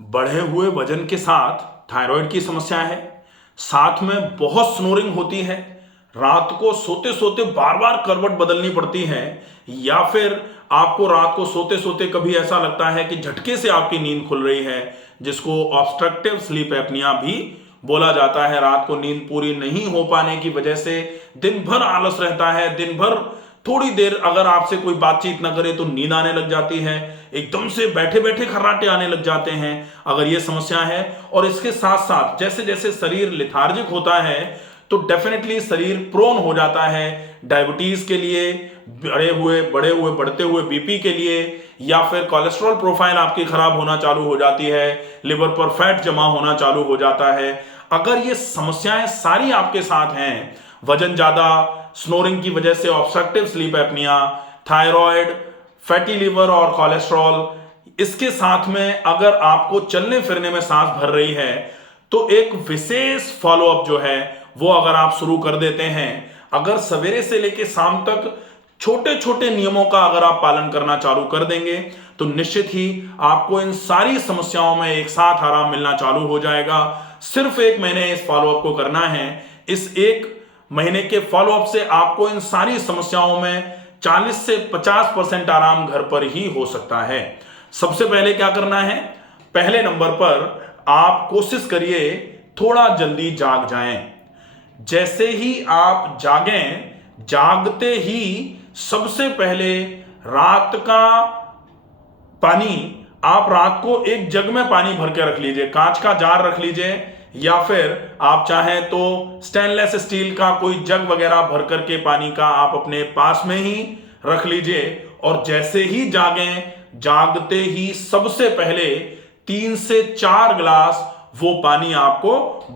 बढ़े हुए वजन के साथ थायराइड की समस्या है। साथ में बहुत स्नोरिंग होती है। रात को सोते सोते बार बार करवट बदलनी पड़ती है, या फिर आपको रात को सोते सोते कभी ऐसा लगता है कि झटके से आपकी नींद खुल रही है, जिसको ऑब्स्ट्रक्टिव स्लीप एपनिया भी बोला जाता है। रात को नींद पूरी नहीं हो पाने की वजह से दिन भर आलस रहता है। दिन भर थोड़ी देर अगर आपसे कोई बातचीत ना करे तो नींद आने लग जाती है। एकदम से बैठे बैठे खर्राटे आने लग जाते हैं अगर ये समस्या है। और इसके साथ साथ जैसे जैसे शरीर लिथार्जिक होता है तो डेफिनेटली शरीर प्रोन हो जाता है डायबिटीज के लिए, बढ़ते हुए बीपी के लिए, या फिर कोलेस्ट्रॉल प्रोफाइल आपकी खराब होना चालू हो जाती है, लिवर पर फैट जमा होना चालू हो जाता है। अगर ये समस्याएं सारी आपके साथ हैं, वजन ज्यादा, स्नोरिंग की वजह से obstructive sleep apnoea, thyroid, fatty liver और कोलेस्ट्रॉल, इसके साथ में अगर आपको चलने फिरने में सांस भर रही है, तो एक विशेष फॉलोअप जो है वो अगर आप शुरू कर देते हैं, अगर सवेरे से लेकर शाम तक छोटे छोटे नियमों का अगर आप पालन करना चालू कर देंगे, तो निश्चित ही आपको इन सारी समस्याओं में एक साथ आराम मिलना चालू हो जाएगा। सिर्फ 1 महीने इस फॉलोअप को करना है। इस 1 महीने के फॉलोअप से आपको इन सारी समस्याओं में 40 से 50% आराम घर पर ही हो सकता है। सबसे पहले क्या करना है, पहले नंबर पर आप कोशिश करिए थोड़ा जल्दी जाग जाएं। जैसे ही आप जागें, जागते ही सबसे पहले रात का पानी आप रात को एक जग में पानी भर के रख लीजिए, कांच का जार रख लीजिए, या फिर आप चाहें तो स्टेनलेस स्टील का कोई जग वगैरह भर करके पानी का आप अपने पास में ही रख लीजिए। और जैसे ही जागें, जागते ही सबसे पहले 3 से 4 गिलास वो पानी आपको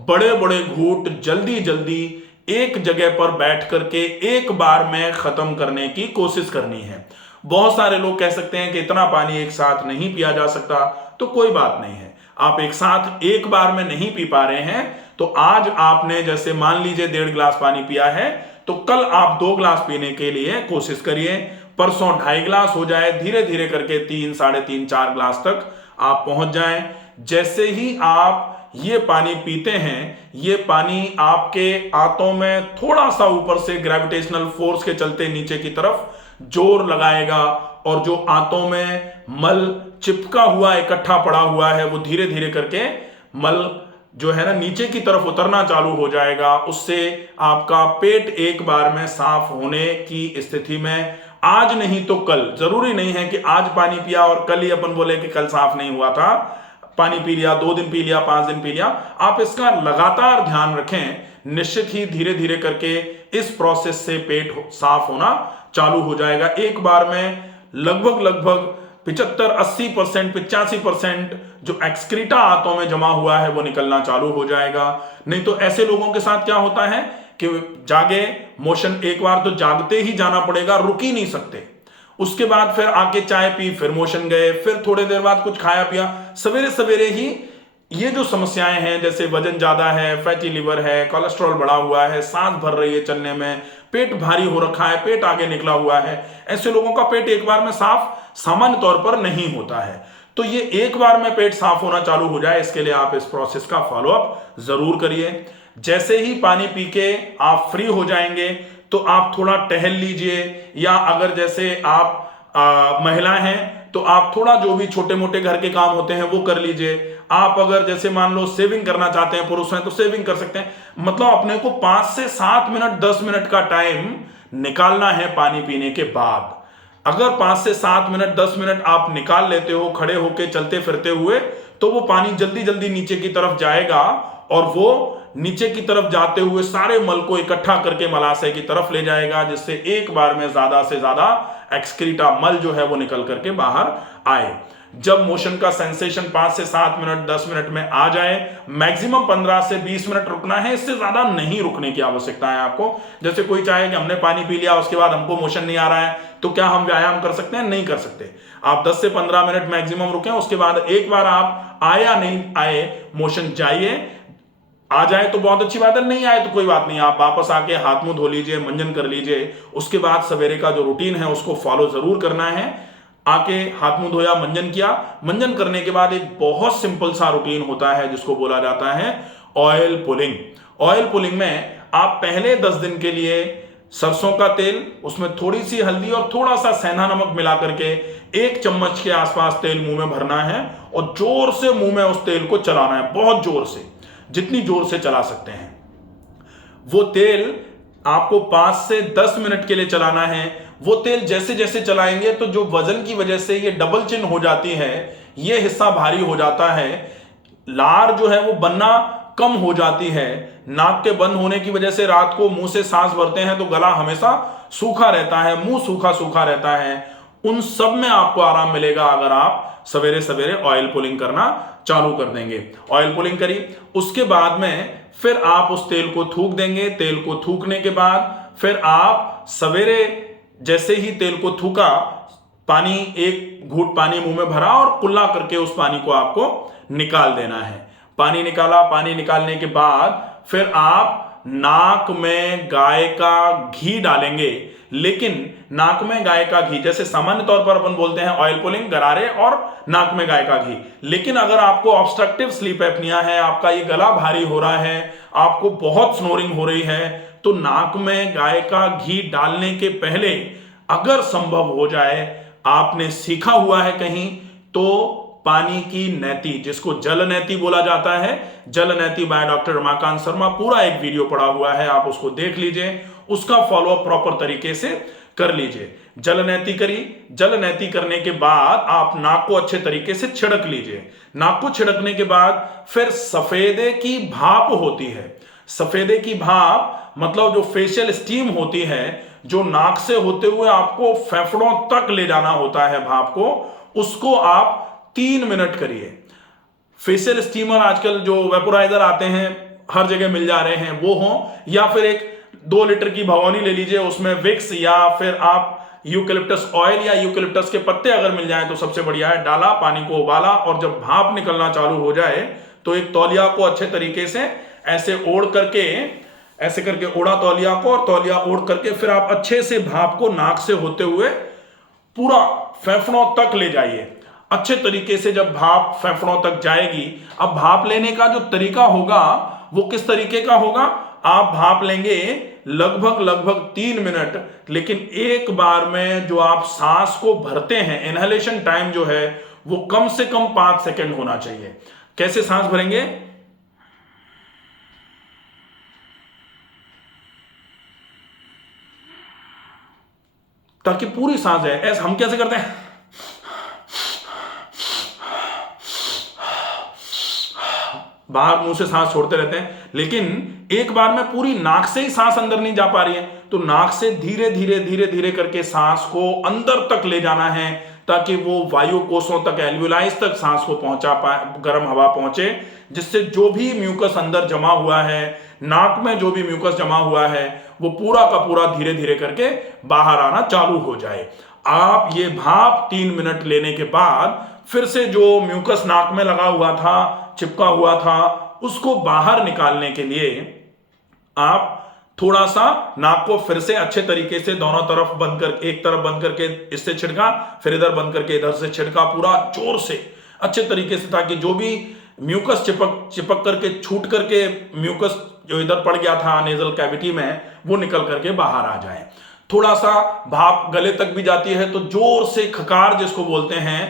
बड़े बड़े घूंट जल्दी जल्दी एक जगह पर बैठ करके एक बार में खत्म करने की कोशिश करनी है। बहुत सारे लोग कह सकते हैं कि इतना पानी एक साथ नहीं पिया जा सकता, तो कोई बात नहीं है। आप एक साथ एक बार में नहीं पी पा रहे हैं तो आज आपने जैसे मान लीजिए 1.5 गिलास पानी पिया है, तो कल आप 2 गिलास पीने के लिए कोशिश करिए। परसों 2.5 गिलास हो जाए, धीरे धीरे करके 3, 3.5, 4 गिलास तक आप पहुंच जाएं। जैसे ही आप ये पानी पीते हैं, ये पानी आपके आंतों में थोड़ा सा ऊपर से ग्रेविटेशनल फोर्स के चलते नीचे की तरफ जोर लगाएगा, और जो आंतों में मल चिपका हुआ इकट्ठा पड़ा हुआ है वो धीरे धीरे करके मल जो है ना नीचे की तरफ उतरना चालू हो जाएगा। उससे आपका पेट एक बार में साफ होने की स्थिति में, आज नहीं तो कल, जरूरी नहीं है कि आज पानी पिया और कल ही अपन बोले कि कल साफ नहीं हुआ था। पानी पी लिया, 2 दिन पी लिया, 5 दिन पी लिया, आप इसका लगातार ध्यान रखें। निश्चित ही धीरे धीरे करके इस प्रोसेस से पेट साफ होना चालू हो जाएगा। एक बार में लगभग 75-80%, 85% जो एक्सक्रीटा आंतों में जमा हुआ है वो निकलना चालू हो जाएगा। नहीं तो ऐसे लोगों के साथ क्या होता है कि जागे मोशन, एक बार तो जागते ही जाना पड़ेगा, रुक ही नहीं सकते। उसके बाद फिर आके चाय पी, फिर मोशन गए, फिर थोड़ी देर बाद कुछ खाया पिया, सवेरे सवेरे ही ये जो समस्याएं हैं, जैसे वजन ज्यादा है, फैटी लिवर है, कोलेस्ट्रॉल बढ़ा हुआ है, सांस भर रही है चलने में, पेट भारी हो रखा है, पेट आगे निकला हुआ है, ऐसे लोगों का पेट एक बार में साफ सामान्य तौर पर नहीं होता है। तो ये एक बार में पेट साफ होना चालू हो जाए, इसके लिए आप इस प्रोसेस का फॉलोअप जरूर करिए। जैसे ही पानी पी के आप फ्री हो जाएंगे तो आप थोड़ा टहल लीजिए, या अगर जैसे आप महिला हैं तो आप थोड़ा जो भी छोटे मोटे घर के काम होते हैं वो कर लीजिए। आप अगर जैसे मान लो सेविंग करना चाहते हैं, पुरुष हैं तो सेविंग कर सकते हैं। मतलब अपने को 5 से 7 मिनट, 10 मिनट का टाइम निकालना है पानी पीने के बाद। अगर 5 से 7 मिनट, 10 मिनट आप निकाल लेते हो खड़े होके चलते फिरते हुए, तो वो पानी जल्दी जल्दी नीचे की तरफ जाएगा, और वो नीचे की तरफ जाते हुए सारे मल को इकट्ठा करके मलाशय की तरफ ले जाएगा, जिससे एक बार में ज्यादा से ज्यादा एक्सक्रीटा मल जो है वो निकल करके बाहर आए। जब मोशन का सेंसेशन 5 से 7 मिनट, 10 मिनट में आ जाए, मैक्सिमम 15 से 20 मिनट रुकना है, इससे ज्यादा नहीं रुकने की आवश्यकता है आपको। जैसे कोई चाहे कि हमने पानी पी लिया, उसके बाद हमको मोशन नहीं आ रहा है, तो क्या हम व्यायाम कर सकते हैं? नहीं कर सकते। आप 10 से 15 मिनट मैक्सिमम रुकें, उसके बाद एक बार आप आए या नहीं आए मोशन जाइए। आ जाए तो बहुत अच्छी बात है, नहीं आए तो कोई बात नहीं, आप वापस आके हाथ मुंह धो लीजिए, मंजन कर लीजिए। उसके बाद सवेरे का जो रूटीन है उसको फॉलो जरूर करना है। आके हाथ मुंह धोया, मंजन किया। मंजन करने के बाद एक बहुत सिंपल सा रूटीन होता है जिसको बोला जाता है ऑयल पुलिंग। ऑयल पुलिंग में आप पहले 10 दिन के लिए सरसों का तेल, उसमें थोड़ी सी हल्दी और थोड़ा सा सेंधा नमक मिला करके 1 चम्मच के आसपास तेल मुंह में भरना है और जोर से मुंह में उस तेल को चलाना है, बहुत जोर से, जितनी जोर से चला सकते हैं। वो तेल आपको 5 से 10 मिनट के लिए चलाना है। वो तेल जैसे जैसे चलाएंगे तो जो वजन की वजह से ये डबल चिन हो जाती है, ये हिस्सा भारी हो जाता है, लार जो है वो बनना कम हो जाती है। नाक के बंद होने की वजह से रात को मुंह से सांस भरते हैं तो गला हमेशा सूखा रहता है, मुंह सूखा सूखा रहता है। उन सब में आपको आराम मिलेगा अगर आप सवेरे सवेरे ऑयल पुलिंग करना चालू कर देंगे। ऑयल पुलिंग करी, उसके बाद में फिर आप उस तेल को थूक देंगे। तेल को थूकने के बाद फिर आप सवेरे जैसे ही तेल को थूका, पानी, 1 घूंट पानी मुंह में भरा और कुल्ला करके उस पानी को आपको निकाल देना है। पानी निकाला, पानी निकालने के बाद फिर आप नाक में गाय का घी डालेंगे। लेकिन नाक में गाय का घी, जैसे सामान्य तौर पर अपन बोलते हैं ऑयल पुलिंग, गरारे और नाक में गाय का घी, लेकिन अगर आपको ऑब्स्ट्रक्टिव स्लीप एपनिया है, आपका ये गला भारी हो रहा है, आपको बहुत स्नोरिंग हो रही है, तो नाक में गाय का घी डालने के पहले अगर संभव हो जाए, आपने सीखा हुआ है कहीं, तो पानी की नैती, जिसको जल नैती बोला जाता है, जल नैती बाय डॉक्टर रमाकांत शर्मा, पूरा एक वीडियो पड़ा हुआ है, आप उसको देख लीजिए, उसका फॉलोअप प्रॉपर तरीके से कर लीजिए। जल नैती करी, जल नैती करने के बाद आप नाक को अच्छे तरीके से छिड़क लीजिए। नाक को छिड़कने के बाद फिर सफेदे की भाप होती है। सफेदे की भाप मतलब जो फेशियल स्टीम होती है, जो नाक से होते हुए आपको फेफड़ों तक ले जाना होता है भाप को, उसको आप 3 मिनट करिए। फेशियल स्टीमर आजकल जो वेपोराइजर आते हैं हर जगह मिल जा रहे हैं, वो हो, या फिर एक 2 लीटर की भगोनी ले लीजिए, उसमें विक्स या फिर आप यूकेलिप्टस ऑयल या यूकेलिप्टस के पत्ते अगर मिल जाए तो सबसे बढ़िया है। डाला, पानी को उबाला और जब भाप निकलना चालू हो जाए तो एक तौलिया को अच्छे तरीके से ऐसे ओढ़ करके, ऐसे करके ओढ़ा तौलिया को, और तौलिया ओढ़ करके फिर आप अच्छे से भाप को नाक से होते हुए पूरा फेफड़ों तक ले जाइए। अच्छे तरीके से जब भाप फेफड़ों तक जाएगी, अब भाप लेने का जो तरीका होगा वो किस तरीके का होगा, आप भाप लेंगे लगभग 3 मिनट, लेकिन एक बार में जो आप सांस को भरते हैं, इनहेलेशन टाइम जो है वो कम से कम 5 सेकंड होना चाहिए। कैसे सांस भरेंगे, ताकि पूरी सांस है। ऐसा हम कैसे करते हैं, बाहर मुंह से सांस छोड़ते रहते हैं, लेकिन एक बार में पूरी नाक से ही सांस अंदर नहीं जा पा रही है, तो नाक से धीरे धीरे करके सांस को अंदर तक ले जाना है, ताकि वो वायु कोषों तक, एल्वियोलाइज तक सांस को पहुंचा पाए, गर्म हवा पहुंचे, जिससे जो भी म्यूकस अंदर जमा हुआ है, नाक में जो भी म्यूकस जमा हुआ है, वो पूरा का पूरा धीरे धीरे करके बाहर आना चालू हो जाए। आप ये भाप 3 मिनट लेने के बाद फिर से जो म्यूकस नाक में लगा हुआ था, चिपका हुआ था, उसको बाहर निकालने के लिए आप थोड़ा सा नाक को फिर से अच्छे तरीके से दोनों तरफ बंद कर, एक तरफ बंद करके इससे छिड़का, फिर इधर बंद करके इधर से छिड़का, पूरा जोर से अच्छे तरीके से, ताकि जो भी म्यूकस चिपक करके, छूट करके म्यूकस जो इधर पड़ गया था नेजल कैविटी में, वो निकल करके बाहर आ जाए। थोड़ा सा भाप गले तक भी जाती है तो जोर से खकार जिसको बोलते हैं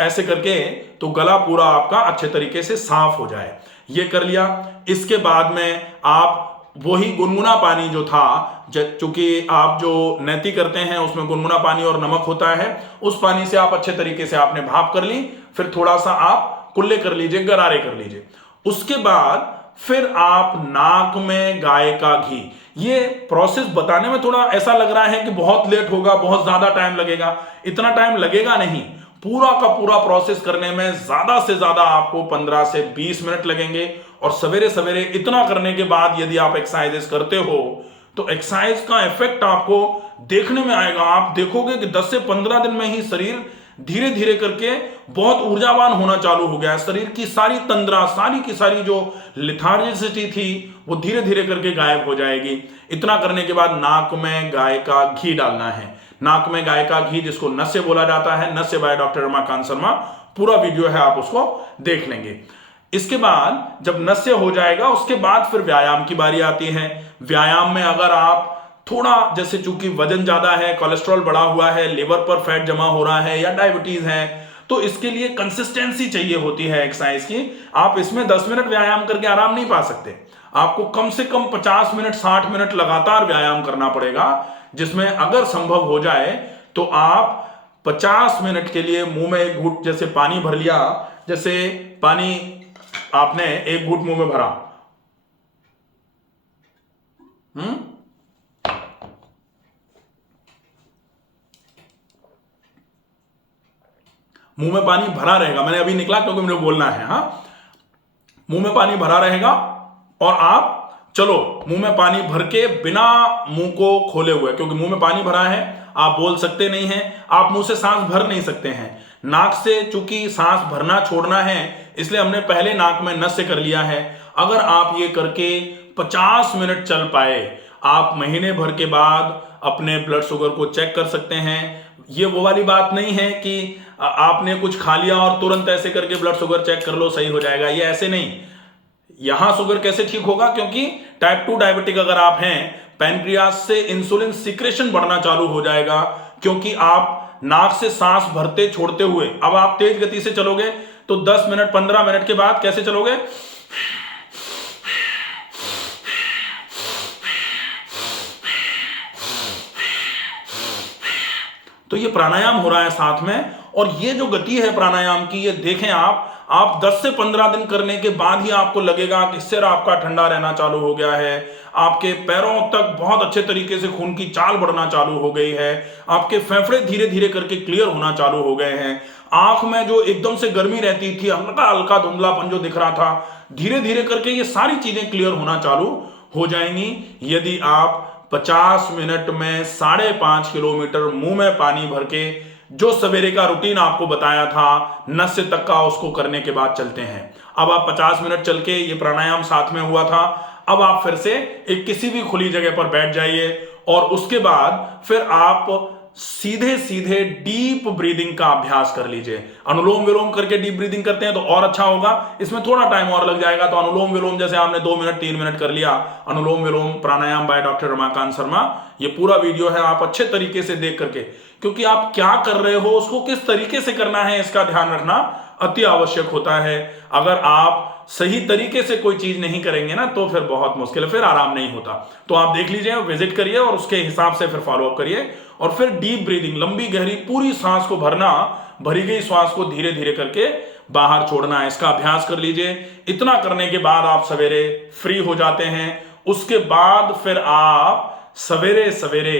ऐसे करके, तो गला पूरा आपका अच्छे तरीके से साफ हो जाए। ये कर लिया। इसके बाद में आप वही गुनगुना पानी जो था, चूंकि आप जो नैती करते हैं उसमें गुनगुना पानी और नमक होता है, उस पानी से आप अच्छे तरीके से आपने भाप कर ली, फिर थोड़ा सा आप कुल्ले कर लीजिए, गरारे कर लीजिए। उसके बाद फिर आप नाक में गाय का घी, ये प्रोसेस बताने में थोड़ा ऐसा लग रहा है कि बहुत लेट होगा, बहुत ज्यादा टाइम लगेगा। इतना टाइम लगेगा नहीं, पूरा का पूरा प्रोसेस करने में ज्यादा से ज्यादा आपको 15 से 20 मिनट लगेंगे। और सवेरे सवेरे इतना करने के बाद यदि आप एक्सरसाइजेस करते हो तो एक्सरसाइज का इफेक्ट आपको देखने में आएगा। आप देखोगे कि 10 से 15 दिन में ही शरीर धीरे धीरे करके बहुत ऊर्जावान होना चालू हो गया। शरीर की सारी तंद्रा, सारी की सारी जो लिथार्जिसिटी थी, वो धीरे धीरे करके गायब हो जाएगी। इतना करने के बाद नाक में गाय का घी डालना है। नाक में गाय का घी, जिसको नस्य बोला जाता है, नस्य बाय डॉक्टर रमाकांत शर्मा, पूरा वीडियो है, आप उसको देख लेंगे। इसके बाद जब नस्य हो जाएगा उसके बाद फिर व्यायाम की बारी आती है। व्यायाम में अगर आप थोड़ा, जैसे चूंकि वजन ज्यादा है, कोलेस्ट्रॉल बढ़ा हुआ है, लिवर पर फैट जमा हो रहा है या डायबिटीज है, तो इसके लिए कंसिस्टेंसी चाहिए होती है एक्सरसाइज की। आप इसमें 10 मिनट व्यायाम करके आराम नहीं पा सकते, आपको कम से कम 50 मिनट 60 मिनट लगातार व्यायाम करना पड़ेगा, जिसमें अगर संभव हो जाए तो आप 50 मिनट के लिए मुंह में एक घूंट जैसे पानी भर लिया, जैसे पानी आपने एक घूंट मुंह में भरा, मुंह में पानी भरा रहेगा, मैंने अभी निकला क्योंकि मुझे बोलना है, हाँ, मुंह में पानी भरा रहेगा और आप चलो मुंह में पानी भर के बिना मुंह को खोले हुए, क्योंकि मुंह में पानी भरा है आप बोल सकते नहीं हैं, आप मुंह से सांस भर नहीं सकते हैं, नाक से चूंकि सांस भरना छोड़ना है इसलिए हमने पहले नाक में नस्य कर लिया है। अगर आप ये करके 50 मिनट चल पाए, आप महीने भर के बाद अपने ब्लड शुगर को चेक कर सकते हैं। ये वो वाली बात नहीं है कि आपने कुछ खा लिया और तुरंत ऐसे करके ब्लड शुगर चेक कर लो सही हो जाएगा, ये ऐसे नहीं। यहां शुगर कैसे ठीक होगा, क्योंकि टाइप 2 डायबिटिक अगर आप हैं, पैनक्रियास से इंसुलिन सिक्रेशन बढ़ना चालू हो जाएगा, क्योंकि आप नाक से सांस भरते छोड़ते हुए, अब आप तेज गति से चलोगे तो 10 मिनट 15 मिनट के बाद कैसे चलोगे, तो ये प्राणायाम हो रहा है साथ में। और ये जो गति है प्राणायाम की, ये देखें आप 10 से 15 दिन करने के बाद ही आपको लगेगा कि सिर आपका ठंडा रहना चालू हो गया है, आपके पैरों तक बहुत अच्छे तरीके से खून की चाल बढ़ना चालू हो गई है, आपके फेफड़े धीरे धीरे करके क्लियर होना चालू हो गए हैं, आंख में जो एकदम से गर्मी रहती थी, हल्का हल्का धुंधलापन जो दिख रहा था, धीरे धीरे करके ये सारी चीजें क्लियर होना चालू हो जाएंगी यदि आप 50 मिनट में 5.5 किलोमीटर मुंह में पानी भर के, जो सवेरे का रूटीन आपको बताया था नस्य तक का, उसको करने के बाद चलते हैं। अब आप 50 मिनट चल के, ये प्राणायाम साथ में हुआ था, अब आप फिर से एक किसी भी खुली जगह पर बैठ जाइए और उसके बाद फिर आप सीधे सीधे डीप ब्रीदिंग का अभ्यास कर लीजिए। अनुलोम विलोम करके डीप ब्रीदिंग करते हैं तो और अच्छा होगा, इसमें थोड़ा टाइम और लग जाएगा। तो अनुलोम विलोम जैसे आपने 2 मिनट 3 मिनट कर लिया, अनुलोम विलोम प्राणायाम बाय डॉक्टर रमाकांत शर्मा, ये पूरा वीडियो है, आप अच्छे तरीके से देख करके, क्योंकि आप क्या कर रहे हो उसको किस तरीके से करना है इसका ध्यान रखना अति आवश्यक होता है। अगर आप सही तरीके से कोई चीज नहीं करेंगे ना तो फिर बहुत मुश्किल है, फिर आराम नहीं होता। तो आप देख लीजिए, विजिट करिए और उसके हिसाब से फिर फॉलो अप करिए। और फिर डीप ब्रीदिंग, लंबी गहरी पूरी सांस को भरना, भरी गई सांस को धीरे धीरे करके बाहर छोड़ना है, इसका अभ्यास कर लीजिए। इतना करने के बाद आप सवेरे फ्री हो जाते हैं। उसके बाद फिर आप सवेरे सवेरे,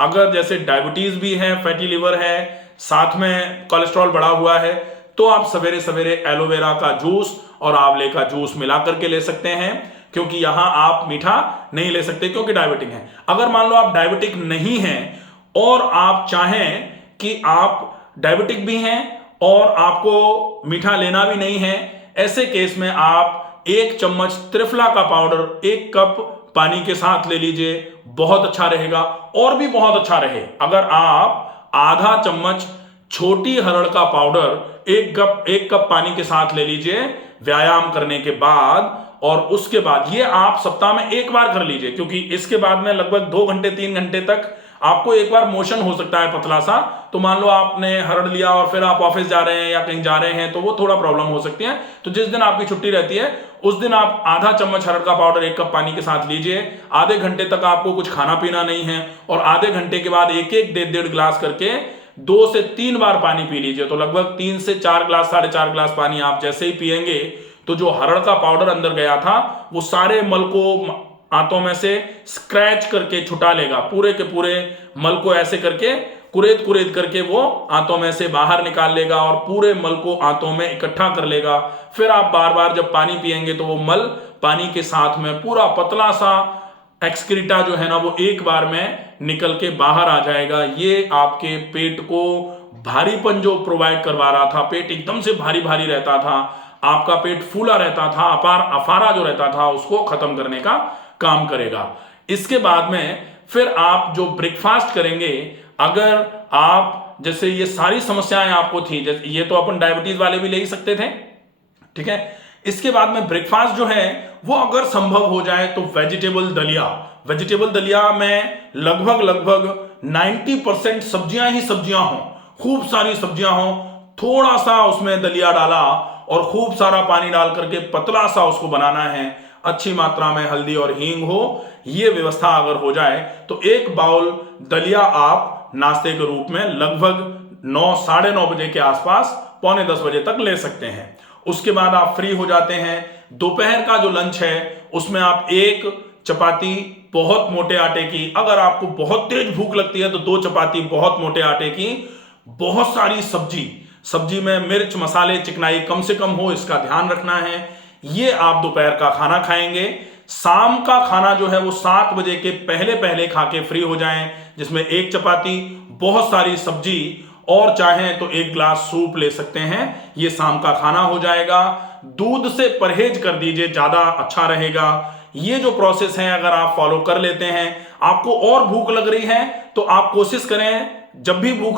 अगर जैसे डायबिटीज भी है, फैटी लिवर है, साथ में कोलेस्ट्रॉल बढ़ा हुआ है, तो आप सवेरे सवेरे एलोवेरा का जूस और आंवले का जूस मिला करके ले सकते हैं, क्योंकि यहां आप मीठा नहीं ले सकते क्योंकि डायबिटिक है। अगर मान लो आप डायबिटिक नहीं हैं और आप चाहें कि आप डायबिटिक भी हैं और आपको मीठा लेना भी नहीं है, ऐसे केस में आप 1 चम्मच त्रिफला का पाउडर 1 कप पानी के साथ ले लीजिए, बहुत अच्छा रहेगा। और भी बहुत अच्छा रहे अगर आप आधा चम्मच छोटी हरड़ का पाउडर 1 कप पानी के साथ ले लीजिए व्यायाम करने के बाद, और उसके बाद ये आप सप्ताह में 1 बार कर लीजिए, क्योंकि इसके बाद में लगभग 2 घंटे 3 घंटे तक आपको एक बार मोशन हो सकता है पतला सा। तो मान लो आपने हरड़ लिया और फिर आप ऑफिस जा रहे हैं या कहीं जा रहे हैं तो वो थोड़ा प्रॉब्लम हो सकती है। तो जिस दिन आपकी छुट्टी रहती है उस दिन आप आधा चम्मच हरड़ का पाउडर 1 कप पानी के साथ लीजिए। आधे घंटे तक आपको कुछ खाना पीना नहीं है और आधे घंटे के बाद 1-1 1.5 गिलास करके 2 से 3 बार पानी पी लीजिए। तो लगभग 3 से 4 गिलास 4.5 गिलास पानी आप जैसे ही पिएंगे तो जो हरड़ का पाउडर अंदर गया था वो सारे मल को आंतों में से स्क्रैच करके छुटा लेगा, पूरे के पूरे मल को ऐसे करके कुरेद करके वो आंतों में से बाहर निकाल लेगा और पूरे मल को आंतों में इकट्ठा कर लेगा। फिर आप बार बार जब पानी पिएंगे तो वो मल पानी के साथ में पूरा पतला सा एक्सक्रीटा जो है ना वो एक बार में निकल के बाहर आ जाएगा। ये आपके पेट को भारीपन जो प्रोवाइड करवा रहा था, पेट एकदम से भारी भारी रहता था, आपका पेट फूला रहता था, अफारा जो रहता था उसको खत्म करने का काम करेगा। इसके बाद में फिर आप जो ब्रेकफास्ट करेंगे अगर आप जैसे ये सारी समस्याएं आपको थी, जैसे ये तो अपन डायबिटीज वाले भी ले ही सकते थे, ठीक है। इसके बाद में ब्रेकफास्ट जो है वो अगर संभव हो जाए तो वेजिटेबल दलिया में लगभग 90% सब्जियां ही सब्जियां हों, खूब सारी सब्जियां हों, थोड़ा सा उसमें दलिया डाला और खूब सारा पानी डाल करके पतला सा उसको बनाना है, अच्छी मात्रा में हल्दी और हींग हो, ये व्यवस्था अगर हो जाए तो एक बाउल दलिया आप नाश्ते के रूप में लगभग 9 साढ़े 9 बजे के आसपास, पौने 10 बजे तक ले सकते हैं। उसके बाद आप फ्री हो जाते हैं। दोपहर का जो लंच है उसमें आप एक चपाती बहुत मोटे आटे की, अगर आपको बहुत तेज भूख लगती है तो 2 चपाती बहुत मोटे आटे की, बहुत सारी सब्जी में मिर्च मसाले चिकनाई कम से कम हो, इसका ध्यान रखना है। ये आप दोपहर का खाना खाएंगे। शाम का खाना जो है वो 7 बजे के पहले पहले खा के फ्री हो जाएं, जिसमें एक चपाती, बहुत सारी सब्जी और चाहें तो 1 ग्लास सूप ले सकते हैं। ये शाम का खाना हो जाएगा। दूध से परहेज कर दीजिए, ज्यादा अच्छा रहेगा। ये जो प्रोसेस है अगर आप फॉलो कर लेते हैं, आपको और भूख लग रही है तो आप कोशिश करें जब भी भूख